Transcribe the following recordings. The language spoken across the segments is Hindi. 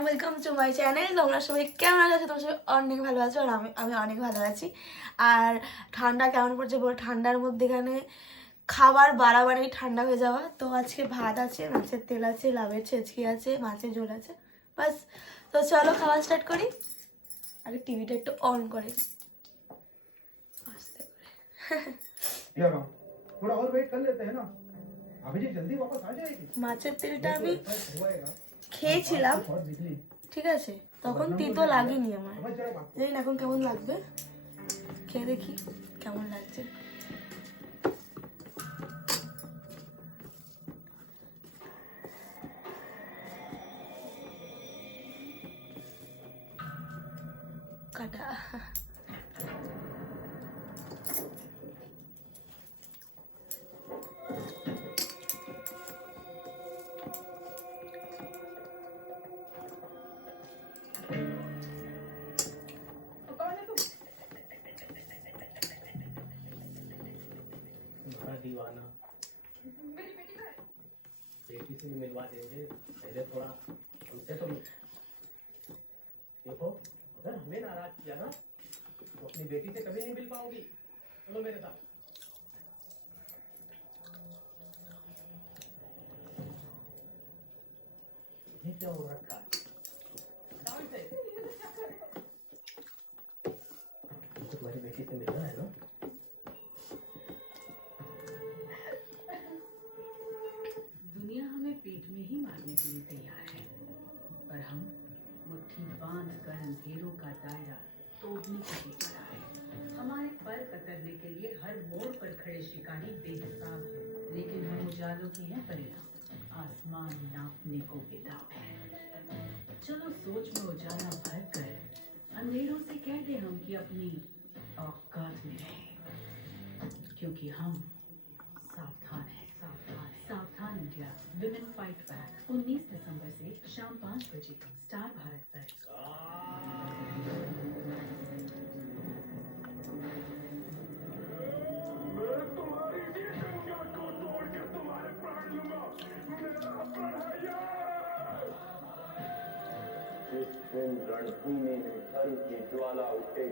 And welcome to my channel. তোমরা সবাই কেমন আছো? তোমরা সবাই অনেক ভালো আছো আর আমি অনেক ভালো আছি। আর ঠান্ডা কেমন পড়ছে বলো? ঠান্ডার মধ্যে এখানে খাবার বাড়াবাড়ি ঠান্ডা হয়ে যাওয়া। তো আজকে ভাত আছে, মাছের তেল আছে, লাউয়ের ছেঁচকি আছে, মাছের ঝোল আছে, বাস। তো চলো খাওয়া স্টার্ট করি। আগে টিভিটা একটু অন করে আস্তে করে। थोड़ा और वेट कर लेते हैं ना, अभिजीत जल्दी वापस आ जाएगी। মাছের তেলটা আমি খেয়েছিলাম, ঠিক আছে, তখন তিতো লাগেনি আমার। জানি না এখন কেমন লাগবে, খেয়ে দেখি কেমন লাগছে। কাটা दीवाना बेटी से भी मिलवा देंगे, पहले थोड़ा हमसे तो देखो, अगर हमें नाराज किया ना तो अपनी बेटी से कभी नहीं मिल पाओगी। चलो मेरे साथ। ये क्या हो रखा है? तुम्हारी बेटी से मिलना है ना? दुनिया हमें पेट में ही मारने के लिए तैयार है, पर हम मुट्ठी बांध कर अंधेरों का दायरा तोड़ने को लेकर आए। हमारे पर कतरने के लिए हर मोड़ पर खड़े शिकारी बेहिसाब है, लेकिन हम उजालों की हैं परिणाम, आसमान नापने को बेताब है। चलो सोच में उजाला भर कर अंधेरों से कह दे हम कि अपनी औकात में रहें, क्योंकि हम सावधान हैं। सावधान इंडिया विमेन फाइट बैक 19 दिसंबर से शाम 5 बजे स्टार भारत पर। जिस दिन रणभूमि में धर्म की ज्वाला उठे,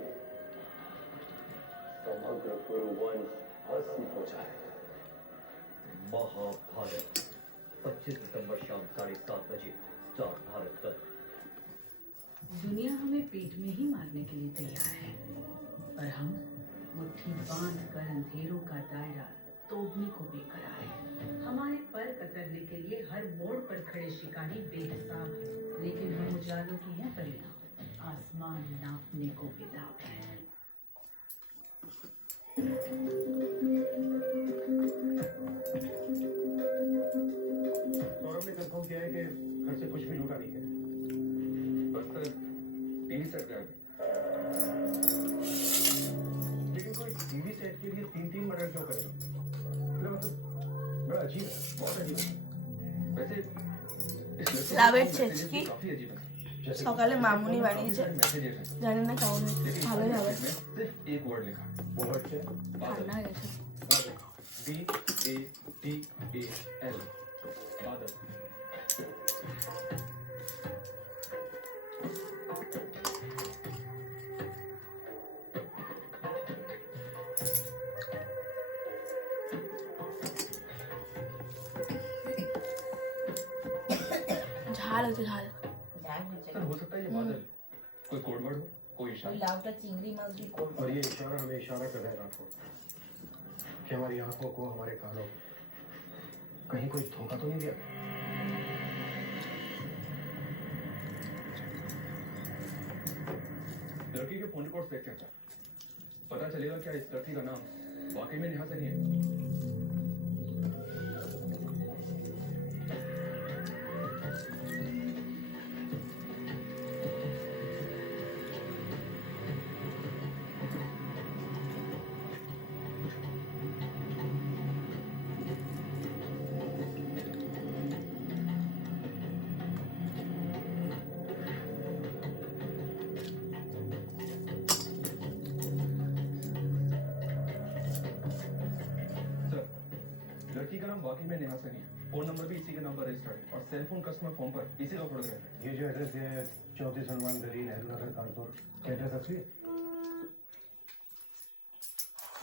समग्र कुरुवंश भस्म हो जाए। महाभारत 25 दिसंबर शाम 7:30 बजे स्टार भारत पर। दुनिया हमें पेट में ही मारने के लिए तैयार है, पर हम मुट्ठी बांध कर अंधेरों का दायरा तोड़ने को लेकर आए। हमारे पर कतरने के लिए हर मोड़ पर खड़े शिकारी बेहिसाब है, लेकिन हम उजालों की हैं परिणाम, आसमान नापने को बेताब है। सौरभ ने कंफर्म किया है कि घर से कुछ भी लूटा नहीं है, बस टीवी सेट गायब है। लेकिन कोई टीवी सेट के लिए 3-3 मर्डर क्यों करेगा? मतलब बड़ा अजीब है, बहुत अजीब है। वैसे इस लड़के লাউয়ের की ছেঁচকি काफी अजीब है। সকালে মামুনি বানিয়েছে, मैसेजेस हैं, জানি না কেমন হয়েছে, लेकिन ভালোই হবে। में सिर्फ एक वर्ड लिखा है। वो वर्ड क्या है? ঠান্ডা হয়ে গেছে। BADAL। बादल। ঝাল হচ্ছে, ঝাল। सर हो सकता है ये बादल कोई कोड वर्ड हो, कोई इशारा। लाउटा चिंगड़ी माछ भी कोड और ये इशारा हमें इशारा कर रहा है रात को कि हमारी आंखों को, हमारे कानों को कहीं कोई धोखा तो नहीं दिया। लड़की के फोन रिकॉर्ड्स देखते हैं सर, पता चलेगा क्या इस लड़की का नाम वाकई में नेहा सैनी है। लड़की का नाम वाकई में नेहा सैनी है। फोन नंबर भी इसी का नंबर रजिस्टर्ड और सेल फोन कस्टमर फॉर्म पर इसी का फोटोग्राफ है। ये जो एड्रेस है 34 हनुमान गली नेहरू नगर कानपुर, एड्रेस असली है?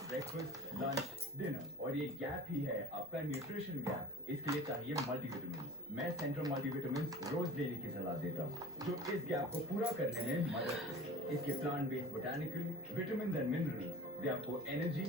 ब्रेकफास्ट, लंच, डिनर और ये गैप ही है आपका न्यूट्रिशन गैप। इसके लिए चाहिए मल्टीविटामिन। मैं सेंट्रल मल्टीविटामिन रोज लेने की सलाह देता हूँ, जो इस गैप को पूरा करने में मदद करेगा। इसके plant based botanical vitamin and minerals दे आपको एनर्जी,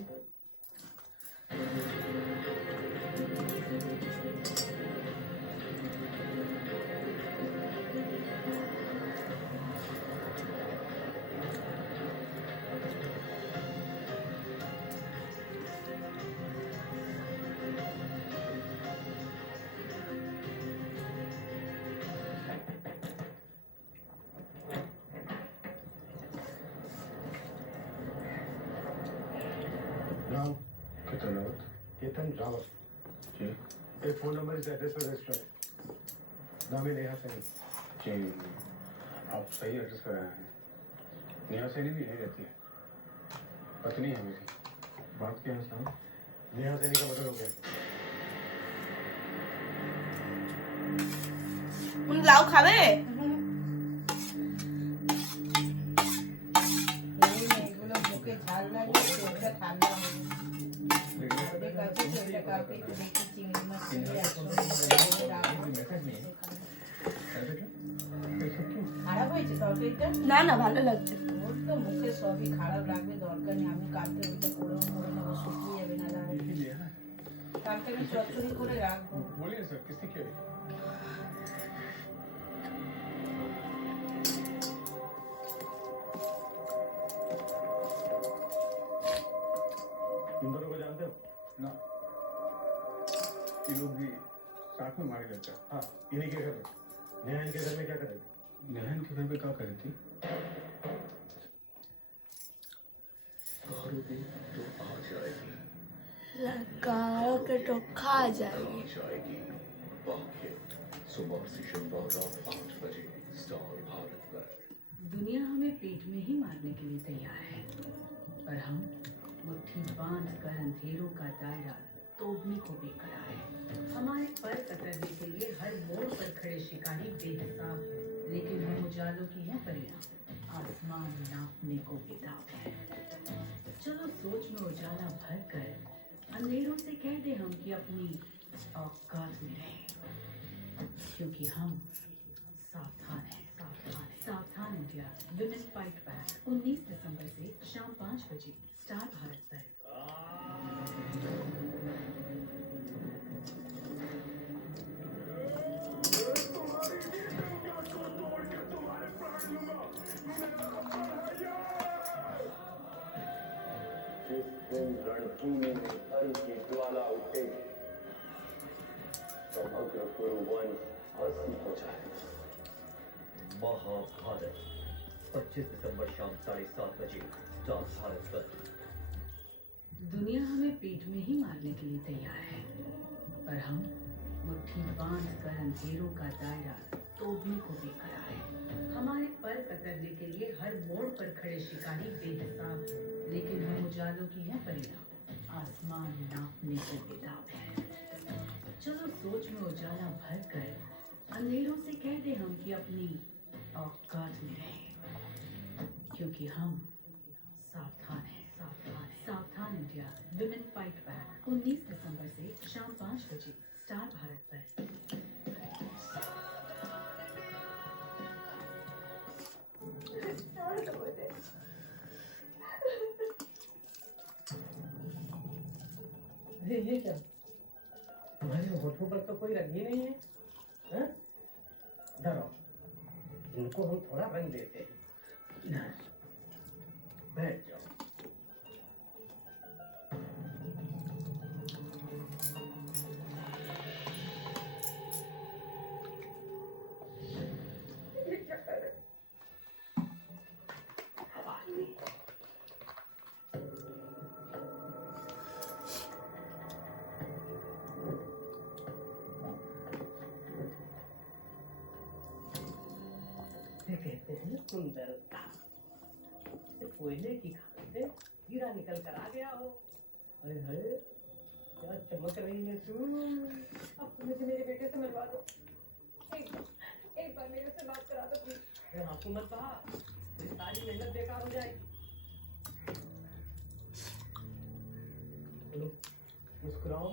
नाम कितना रावत? केतन रावत। जी एक फोन नंबर इस एड्रेस पर रजिस्टर्ड। नाम है नेहा सैनी। जी आप सही एड्रेस पर आए हैं। नेहा सैनी भी यहीं रहती है, पत्नी है मेरी। बात क्या है साहब? नेहा सैनी का मर्डर हो गया। উনি লাউ খাবে? এগুলো মুখে ঝাল লাগে, পেটটা ঠান্ডা হবে। আমাদের কাছে তো এটা কাউকে একটু দেখি চিংড়ি মাছ চিংড়ি একসঙ্গে রাখবো। খারাপ হয়েছে তরকারিটা? না না, ভালো লাগছে। ওর তো মুখে সবই খারাপ লাগবে, দরকার নেই। আমি কালকে ওইটা করেও করে নেবো, শুকিয়ে যাবে না তাহলে। কালকে আমি চচ্চড়ি করে রাখবো। बोलिए सर, किसने किया? इन दोनों को जानते हो? ना, ये लोग भी साथ में मारे जाते हैं। हाँ, इन्हीं के घर में। नेहा इनके घर में क्या करेगी? नहन के घर पे क्या करी थी? करोगे तो आ जाएगी, लड़काओं के तो खा जाएगी। जाएगी। वाक्य सुबह से शनिवार रात 8 बजे स्टार भारत पर। दुनिया हमें पेट में ही मारने के लिए तैयार है, पर हम मुट्ठी बांध कर अंधेरों का दायरा तोड़ने को बेकरार है। हमारे पर कतरने के लिए हर मोड़ पर खड़े शिकारी बेहिसाब है, लेकिन हम उजालों की है परिणाम, आसमान नापने को बेताब है। चलो सोच में उजाला भर कर अंधेरों से कह दे हम कि अपनी औकात में रहें, क्योंकि हम सावधान हैं। सावधान इंडिया विमेन फाइट बैक 19 दिसंबर से शाम 5 बजे स्टार भारत पर। जिस दिन रणभूमि में धर्म की ज्वाला उठे, समग्र कुरुवंश भस्म हो जाएगा। महाभारत 25 दिसंबर शाम 7:30 बजे स्टार भारत पर। दुनिया हमें पेट में ही मारने के लिए तैयार है, पर हम मुट्ठी बांध कर अंधेरों का दायरा तोड़ने को बेकरार है। हमारे पर कतरने के लिए हर मोड़ पर खड़े शिकारी बेहिसाब है, लेकिन हम उजालों की है परिणाम, आसमान नापने को बेताब है। चलो सोच में उजाला भर कर अंधेरों से कह दे हम कि अपनी औकात में रहें, क्योंकि हम सावधान हैं। सावधान इंडिया विमेन फाइट बैक 19 दिसंबर से शाम 5 बजे स्टार भारत पर। अरे ये क्या, तुम्हारे होठों पर तो कोई रंग ही नहीं है, हैं? डरो, इनको हम थोड़ा रंग देते हैं। इधर बैठ जाओ। ये क्या कर रहे हो? आवाज नहीं। इसे कहते हैं सुंदरता। जैसे कोयले की खान से हीरा निकल कर आ गया हो। अरे क्या चमक रही है तू। अब तुम मुझे मेरे बेटे से मिलवा दो। एक बार मेरे से बात करा दो प्लीज। अरे आपको मत कहा, ये सारी मेहनत बेकार हो जाएगी। चलो मुस्कुराओ,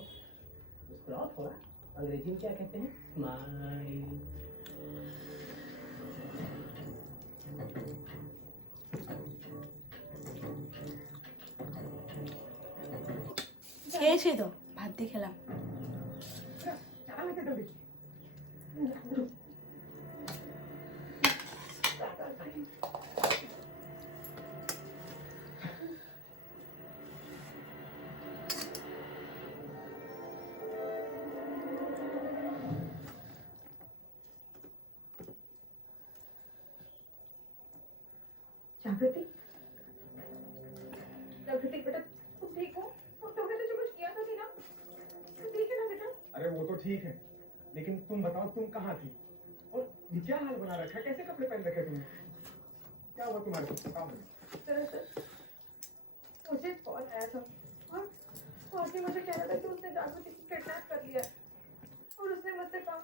मुस्कुराओ थोड़ा। अंग्रेजी में क्या कहते हैं? स्माइल। খেয়েছি তো, ভাত দিয়ে খেলাম। चला लेके जल्दी। जागृति, जागृति बेटा तुम ठीक हो? तुमने तो जो कुछ किया था ना, तुम ठीक है ना बेटा? अरे वो तो ठीक है, लेकिन तुम बताओ तुम कहाँ थी और ये क्या हाल बना रखा है? कैसे कपड़े पहन रखे तुमने? क्या हुआ तुम्हारे को? बताओ मुझे। दरअसल मुझे कॉल आया था और आके मुझे कह रहा था कि उसने जागृति को किडनैप कर लिया है और उसने मुझसे कहा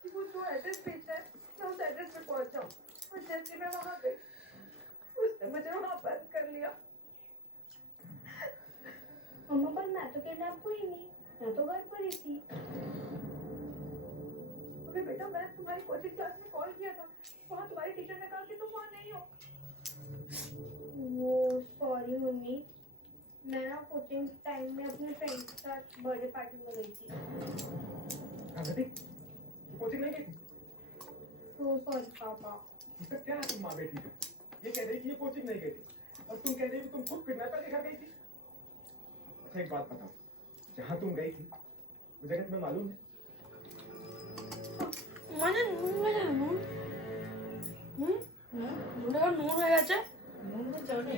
कि वो जो एड्रेस भेजा है मैं उस एड्रेस पे पहुंच जाऊँ। और जैसे मैं वहाँ गई उसने मुझे वहाँ बंद कर लिया। मम्मा पर मैं तो किडनैप हुई नहीं, मैं तो घर पर ही थी। अरे बेटा मैंने तुम्हारी कोचिंग क्लास में कॉल किया था, वहाँ तुम्हारी टीचर ने कहा कि तुम वहाँ नहीं हो। वो सॉरी मम्मी, मैं ना कोचिंग टाइम में अपने फ्रेंड के साथ बर्थडे पार्टी में गई थी। जागृति, कोचिंग नहीं गई थी? तो सॉरी पापा। इसका क्या है तुम माँ बेटी का? ये कह रही कि ये कोचिंग नहीं गई थी और तुम कह रही कि तुम खुद किडनैपर के घर गई थी। अच्छा एक बात बताओ, जहाँ तुम गई थी वो जगह तुम्हें मालूम है? মানে নুন হয়ে যাবে, নুন নুনটা নুন হয়ে গেছে। নুন তো চলে,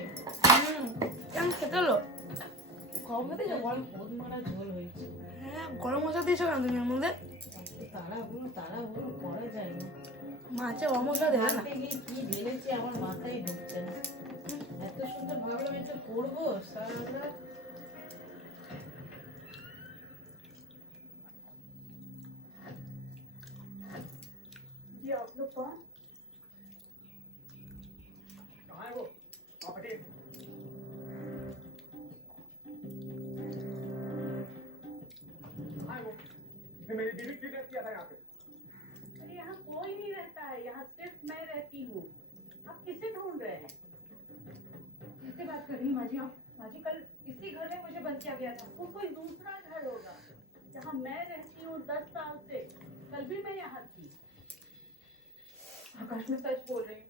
কেমন খেতে হলো? গরম হতে যাও, গরম বহুত মারা ঝোল হয়েছে। হ্যাঁ, গরম মশলা দিয়েছো কেন তুমি এর মধ্যে? তাড়াহুড়ো করা যায় না। মাছে গরম মশলা দেবে না। মারতে গিয়ে কি ঢেলেছে আমার মাথায় ঢুকছে না। এত সুন্দর ভাবলাম একটু করবো সারা রাত। ये आप लोग कौन? कहाँ है वो? पटेल। कहाँ है वो? इसने मेरी बीवी किडनैप किया था यहाँ पे। अरे यहाँ कोई नहीं रहता है, यहाँ सिर्फ मैं रहती हूँ। आप किसे ढूंढ रहे हैं? किससे बात कर रही हैं माँ जी आप? माँ जी कल इसी घर में मुझे बंद किया गया था। वो कोई दूसरा घर होगा। जहाँ मैं रहती हूँ 10 साल से, कल भी मैं यहाँ थी। आकाश में सच बोल रही हूँ,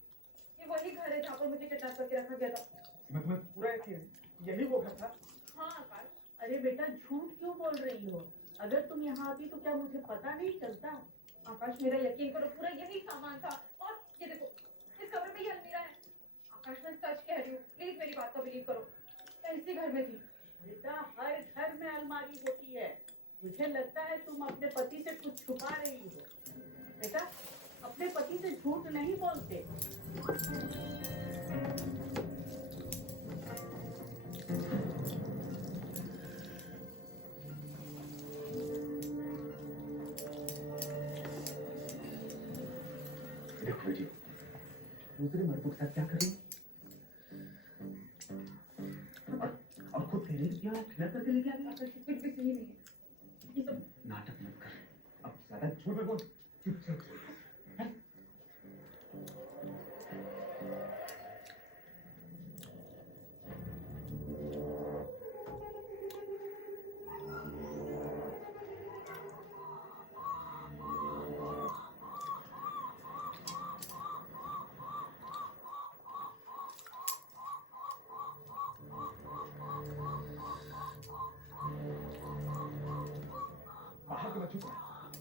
ये वही घर है जहाँ पर मुझे किडनैप करके रखा गया था। मैं तुम्हें पूरा यकीन है, यही वो घर था। हाँ आकाश, अरे बेटा झूठ क्यों बोल रही हो? अगर तुम यहाँ आती तो क्या मुझे पता नहीं चलता? आकाश मेरा यकीन करो, पूरा यही सामान था। और ये देखो, इस कमरे में ये अलमीरा है। आकाश मैं सच कह रही हूँ, प्लीज मेरी बात को बिलीव करो, मैं इसी घर में थी। बेटा हर घर में अलमारी होती है। मुझे लगता है तुम अपने पति से कुछ छुपा रही हो। बेटा अपने पति से झूठ नहीं बोलते। देखो बेटी, दूसरे मर्दों के साथ क्या करें? और खुद कह रही क्या किडनैप करके लेके आ गई? आकाश कुछ भी सही नहीं है, ये सब नाटक मत कर, अब ज्यादा झूठ मत बोल, चुपचाप बोल। हैं? बाहर तो मैं चुप रहा,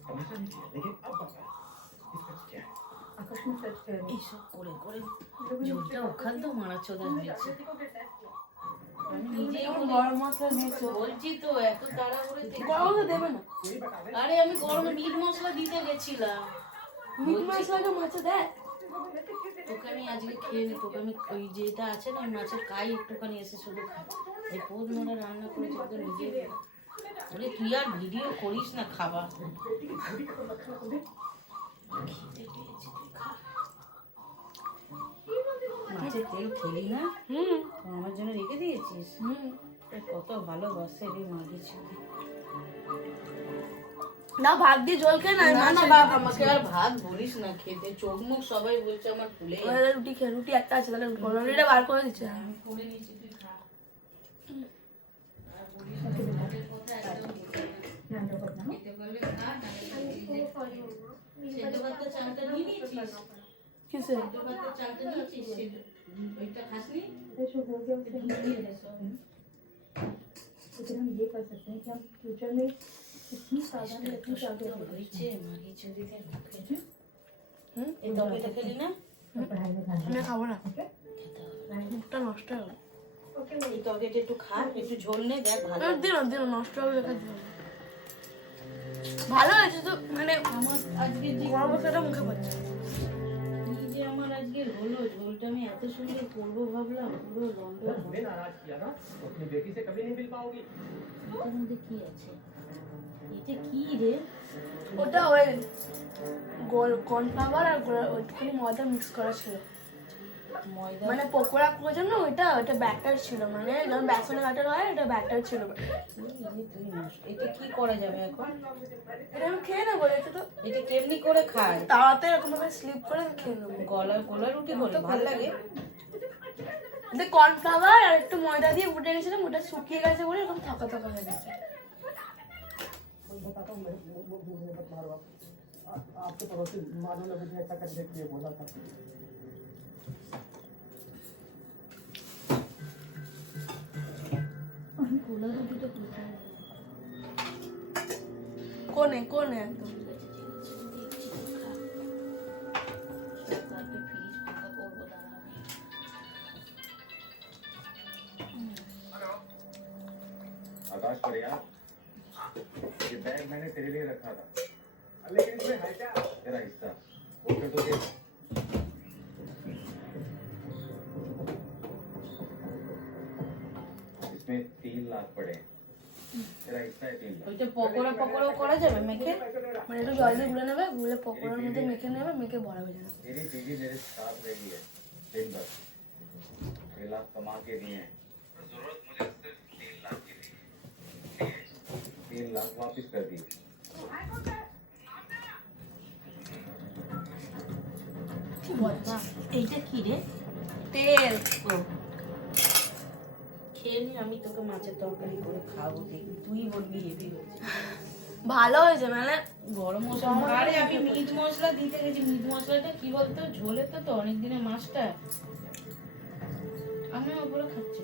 तमाशा नहीं किया, लेकिन अब बता कि सच क्या है? आकाश मैं सच कह रही हूँ। এইসব করে করে लोगों ने मुझसे জোরটা ওখান তো মারা চোদা तुमने হয়েছে। जागृति को किडनैप किया। আমি নিজেই কেমন বলি, গরম মশলা দিয়েছো? বলছি তো এত তাড়াহুড়ো গরম তো দেবে না। कोई बता दे। আরে আমি গরমে মিট মশলা দিতে গেছিলাম। মিট মশলাকে মাছে দেয়? তোকে আমি আজকে খেয়ে নি, তোকে আমি ওই যেটা আছে না মাছের কাই একটুখানি এসে শুধু খাই। এই পোদ মারা রান্না করেছি ওকে নিজে ওরে তুই আর ভিডিও করিস না খাবার। बेटी की छुरी का तो मत खाना तुमने। খিদে পেয়েছে, তুই খা। মাছের তেল খেলি না? তো আমার জন্য রেখে দিয়েছিস? তোর কত ভালোবাসে রে মাগি ছুরি। না ভাত দিয়ে জল খেয়ে না না না বাপ, আমাকে আর ভাত বলিস না খেতে, চোখ মুখ সবাই বলছে আমার ফুলে যাচ্ছে। রুটি খেয়ে, রুটি একটা আছে তাহলে রুটিটা বার করে দিচ্ছে। আমি করে নিয়েছি, তুই খা। আর বলিস না, ভাতের কথা একদম বলতে না। খেতে পারলে খা, নাহলে নিজে খাবি। সেদ্ধ ভাতের চালটা নিয়ে নিয়েছিস? কিসে? সেদ্ধ ভাতের চালটা নিয়েছিস? ওইটা খাসনি? हो गया उससे लेकिन हम ये कर सकते हैं कि हम फ्यूचर में इतनी सावधानी रखनी चाहिए হয়েছে মাগি ছুরিতে মুখে। এই তরকারিটা খেলি না? पढ़ाई में ध्यान আমি খাবো না, খেতে হবে। মুখটা নষ্ট হবে। এই তরকারিটা একটু খা, একটু ঝোল নে, দেখ ভালো। দিন নষ্ট হবে দেখা যাবে। ভালো হয়েছে তো, মানে আমার আজকে যে গরম মশলাটা মুখে পড়ছে। কি যে আমার আজকে হলো, ঝোলটা আমি এত সুন্দর করবো ভাবলাম, পুরো লন্ডন। तुम्हें नाराज किया ना तो अपनी बेटी से कभी नहीं मिल पाओगी। এটার মধ্যে কি আছে? এটা কি রে? ওটা ওই কর্নফ্লাওয়ার আর ওইটুখানি ময়দা মিক্স করা ছিল, ময়দা? মানে পকোড়া করার জন্য ওইটা ব্যাটার ছিল, মানে যেমন বেসনের ব্যাটার হয় এটা ব্যাটার ছিল। তুই নষ্ট। এটা কি করা যাবে এখন? এটা আমি খেয়ে নেবো, এটা তো এটা কেমনি করে খায়? তাওয়াতে এরকম ভাবে স্লিপ করে আমি খেয়ে নেবো। গলা রুটি করে ভালো লাগে? এতে কর্নফ্লাওয়ার আর একটু ময়দা দিয়ে উঠে গেছিলাম, ওটা শুকিয়ে গেছে বলে এরকম থাকা থাকা হয়ে গেছে। बताता हूँ मैं, वो बूढ़े मत मारो आप। आपके पड़ोसी मानो ने मुझे ऐसा करने के लिए बोला था। গোলা রুটিটা কোথায়? কোনে কোনে একদম। কালকে ফ্রিজ ফাঁকা করবো, দাঁড়া আমি। आकाश पर यार, ये बैग मैंने तेरे लिए रखा था, लेकिन इसमें है क्या? तेरा हिस्सा वो फिर तो दे। इसमें 3 लाख पड़े हैं, तेरा हिस्सा है 3 लाख। ওইটা পকোড়া করা যাবে মেখে? মানে একটু জল দিয়ে গুলে নেবে, গুলে পকোড়ার মধ্যে মেখে নেবে, মেখে বড়া ভেজে নেবে। तेरी बीवी मेरे साथ रही है दिन भर, 6 लाख कमा के दिए हैं, जरूरत मुझे सिर्फ 3 लाख की थी, 3 लाख वापस कर दिए। এইটা কি রে? তেল। খেয়ে নি, আমি তোকে মাছের তরকারি করে খাবো, দেখবি তুই বলবি হেভি হয়েছে। ভালো হয়েছে, মানে গরম মশলা, আরে আমি মিট মশলা দিতে গেছি। মিট মশলাটা কি বলতো, ঝোলে তো অনেক দিনের মাছটা আমি ওপরে খাচ্ছি।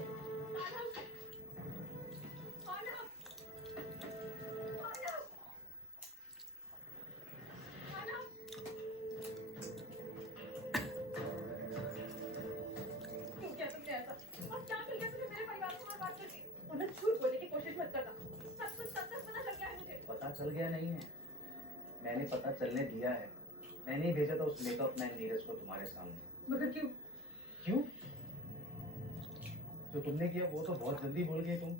पता चल गया नहीं है, मैंने पता चलने दिया है। मैंने ही भेजा था उस मेकअप मैन नीरज को तुम्हारे सामने। मगर क्यों? क्यों? जो तुमने किया वो तो बहुत जल्दी बोल गए तुम।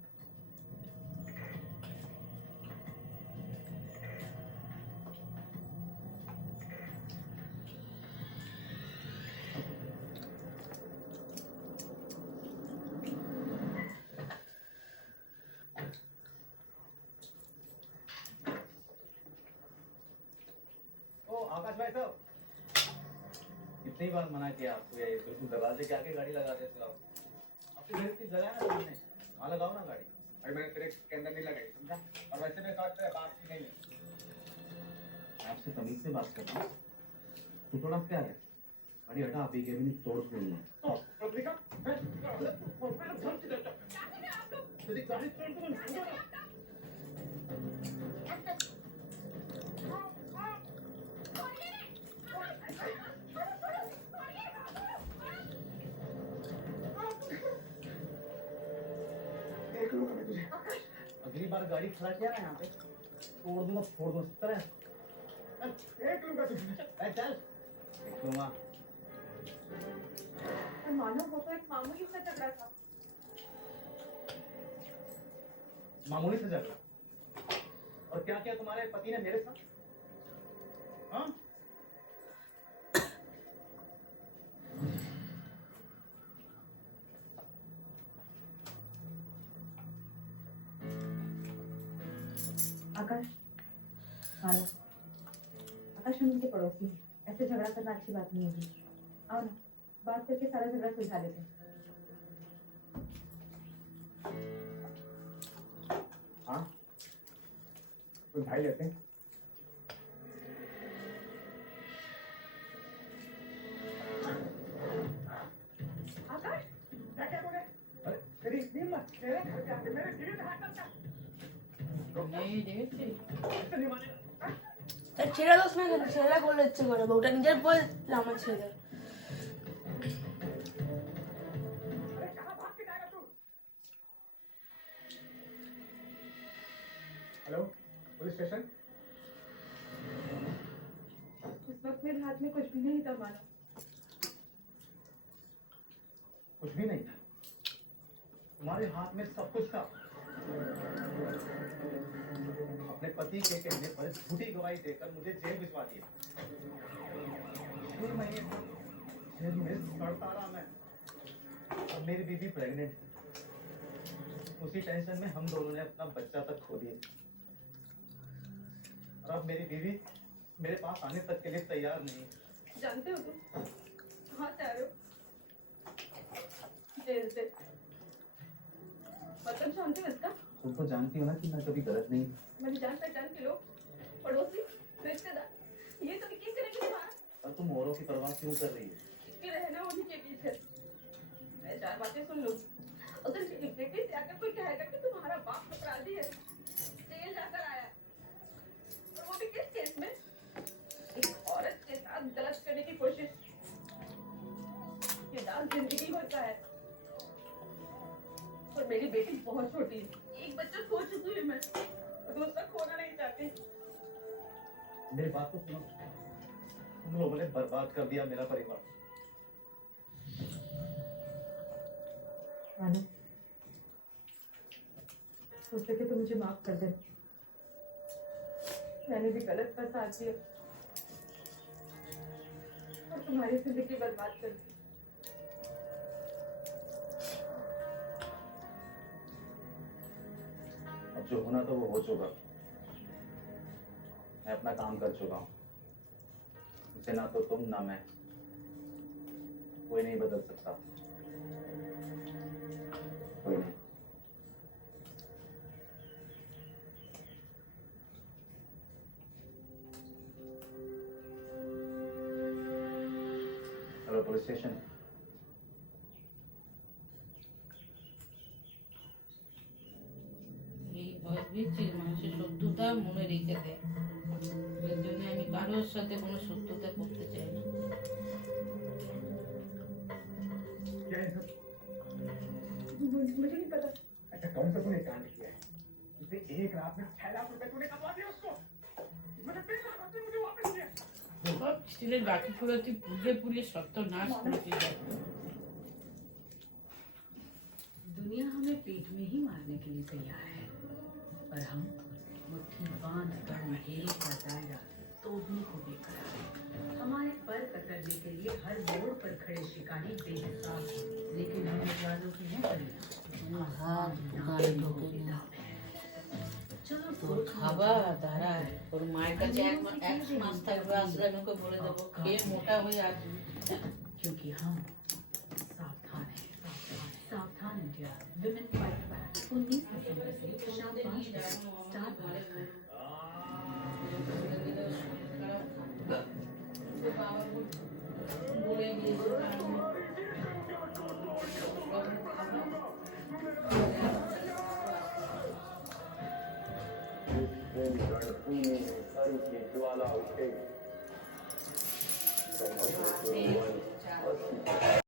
आकाश भाई साहब, कितनी बार मना किया आपको, ये बिल्कुल दरवाजे के आगे गाड़ी लगा देते हो आप। आपकी घर की जगह है ना सामने, वहाँ लगाओ ना गाड़ी। अरे मैंने तेरे के अंदर नहीं लगाई, समझा? और वैसे भी बात बात की नहीं है। आपसे तमीज से बात कर रहा हूँ, तू थोड़ा क्या है, गाड़ी हटा, अभी के भी नहीं तोड़ फोड़ना। तो पब्लिका गाड़ी तोड़ दो। देख लूंगा मैं तुझे। अगली बार गाड़ी खड़ा किया ना यहाँ पे, तोड़ दूंगा फोड़ दूंगा, चल देख लूंगा तुझे। चल देख लूंगा। मानो वो तो एक मामूली सा झगड़ा था। मामूली से झगड़ा? और क्या किया तुम्हारे पति ने मेरे साथ? हाँ? आकाश, मानो आकाश, हम उनके पड़ोसी हैं, ऐसे झगड़ा करना अच्छी बात नहीं होगी। आओ ना, बात करके सारा झगड़ा सुलझा लेते हैं। हाँ, सुलझा ही लेते हैं। आकाश, क्या क्या बोले? अरे तेरी इतनी हिम्मत, तेरे घर पे आके मेरे टीवी पे हाथ डालता है। ऐसे नहीं मानेगा। তার ছেড়ে দোষ না কেন, ছেলেরা করলে ইচ্ছে করে, বউটা নিজের বই আমার ছেলে। अरे कहाँ भाग के जाएगा तू? Hello, police station. उस वक्त मेरे हाथ में कुछ भी नहीं था मानो। कुछ भी नहीं था। तुम्हारे हाथ में सब कुछ था। अपने पति के कहने पर झूठी गवाही देकर मुझे जेल भिजवा दिया। 6 महीने जेल में सड़ता रहा मैं। और मेरी बीवी प्रेग्नेंट थी। उसी टेंशन में हम दोनों ने अपना बच्चा तक खो दिया। और अब मेरी बीवी मेरे पास आने तक के लिए तैयार नहीं। जानते हो तुम कहाँ से आ रहे हो? जेल से। मतलब जानते हो इसका? तुम तो जानती हो ना कि मैं कभी गलत नहीं। मेरी जान पहचान के लोग, पड़ोसी, रिश्तेदार, ये सब किस करेंगे तुम्हारा? और तुम औरों की परवाह क्यों कर रही हो? कि रहना उन्हीं के बीच है। मैं 4 बातें सुन लूँ, उधर सेलिब्रिटी से आकर कोई कहेगा कि तुम्हारा बाप अपराधी है, जेल जाकर आया, और वो भी किस केस में? एक औरत के साथ गलत करने की कोशिश। ये दाग जिंदगी भर का है। और मेरी बेटी बहुत छोटी है, एक बच्चा खो चुकी हूँ मैं, और दूसरा खोना नहीं चाहती। मेरी बात को सुनो। तुम लोगों ने बर्बाद कर दिया मेरा परिवार। मानो, हो सके तो मुझे माफ कर दे। मैंने भी गलत का साथ दिया और तुम्हारी जिंदगी बर्बाद कर दी। अब जो होना था वो हो चुका। मैं अपना काम कर चुका हूँ। उसे ना तो तुम ना मैं, कोई नहीं बदल सकता। कोई नहीं। Hello police station. এই ভয়ভীতির মানুষের শত্রুতা মনে রেখে দেয়, এর জন্য আমি কারোর সাথে কোনো শত্রুতা করতে চাই না। क्या है सब? मुझे नहीं पता। अच्छा कौन सा तूने कांड किया है? इसे एक रात में 6 लाख रुपए तूने कटवा दिया उसको। मुझे 3 लाख रुपए मुझे वापस दिए। সব স্টিলের বাকিগুলো তুই পুড়িয়ে পুড়িয়ে সর্বনাশ করেছিস। दुनिया हमें पेट में ही मारने के लिए तैयार है, पर हम मुट्ठी बांध कर अंधेरों का दायरा तोड़ने को बेकरार है। हमारे पर कतरने के लिए हर मोड़ पर खड़े शिकारी बेहिसाब हैं, लेकिन हम वालों की है তোর খাবার দাঁড়া, তোর মায়ের কাছে এক মাস থাকবে, আসলে আমি ওকে বলে দেবো খেয়ে মোটা হয়ে আসবি। क्योंकि हम सावधान हैं, सावधान इंडिया विमेन फाइट बैक 19 सितंबर से शाम 5 बजे स्टार भारत में। बोले ज्वाला उठे